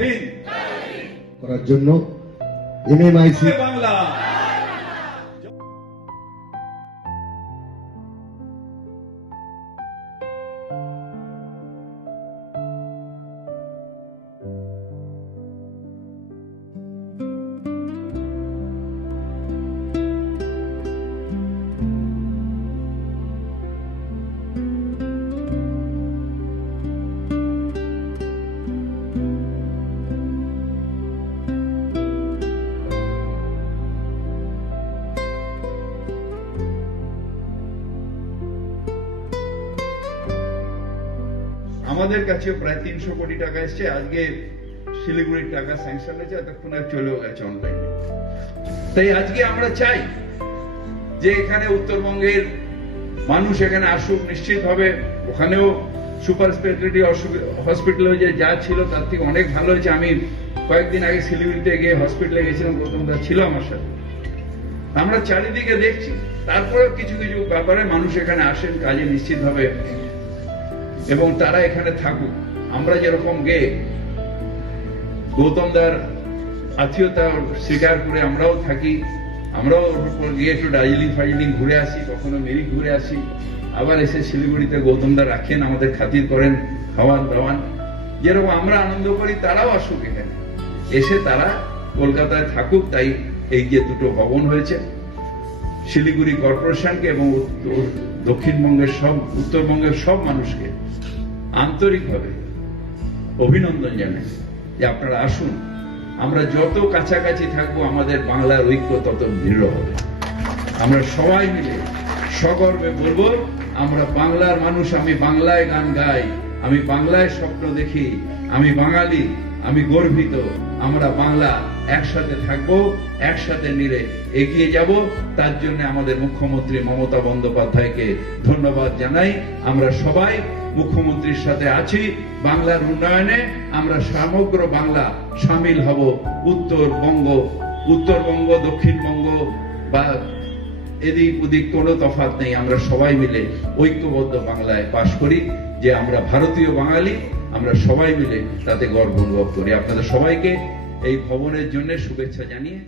হিন্দ করার জন্য এমএমআইসি বাংলা। আমাদের কাছে প্রায় 300 কোটি টাকা এসছে। আজকে শিলিগুড়ির টাকা স্যাংশন হয়েছে, এতক্ষণ চলেও গেছে অনলাইনে। তাই আজকে আমরা চাই যে এখানে উত্তরবঙ্গের মানুষ এখানে আসুক। নিশ্চিতভাবে ওখানেও সুপার স্পেশালিটি হসপিটাল হয়েছে, যা ছিল তার থেকে অনেক ভালো হয়েছে। আমি কয়েকদিন আগে শিলিগুড়িতে গিয়ে হসপিটালে গেছিলাম, গৌতমদা ছিল আমার সাথে। আমরা চারিদিকে দেখছি, তারপরে কিছু কিছু ব্যাপারে মানুষ এখানে আসেন কাজে নিশ্চিতভাবে, এবং তারা এখানে থাকুক। আমরা যেরকম গিয়ে গৌতমদার আত্মীয়তা স্বীকার করে আমরাও থাকি, আমরাও গিয়ে একটু দার্জিলিং ঘুরে আসি, কখনো মিরিক ঘুরে আসি, আবার এসে শিলিগুড়িতে গৌতমদা রাখেন, আমাদের খাতির করেন, খাওয়ান দাওয়ান। যেরকম আমরা আনন্দ করি তারাও আসুক এখানে, এসে তারা কলকাতায় থাকুক। তাই এই যে দুটো ভবন হয়েছে, শিলিগুড়ি কর্পোরেশনকে এবং দক্ষিণবঙ্গের সব উত্তরবঙ্গের সব মানুষকে আন্তরিকভাবে অভিনন্দন জানাই যে আপনারা আসুন। আমরা যত কাছাকাছি থাকবো আমাদের বাংলার ঐক্য তত দৃঢ় হবে। আমরা সবাই মিলে সগর্বে বলবো আমরা বাংলার মানুষ, আমি বাংলায় গান গাই, আমি বাংলায় স্বপ্ন দেখি, আমি বাঙালি, আমি গর্বিত। আমরা বাংলা একসাথে থাকবো, একসাথে মিলে এগিয়ে যাব। তার জন্য আমাদের মুখ্যমন্ত্রী মমতা বন্দ্যোপাধ্যায়কে ধন্যবাদ জানাই। আমরা সবাই মুখ্যমন্ত্রীর সাথে আছি। বাংলার উন্নয়নে আমরা সমগ্র বাংলা সামিল হব। উত্তরবঙ্গ দক্ষিণবঙ্গ বা এদিক ওদিক কোনো তফাৎ নেই। আমরা সবাই মিলে ঐক্যবদ্ধ বাংলায় বাস করি, যে আমরা ভারতীয় বাঙালি, আমরা সবাই মিলে তাতে গর্ব অনুভব করি। আপনাদের সবাইকে এই ভবনের জন্য শুভেচ্ছা জানিয়ে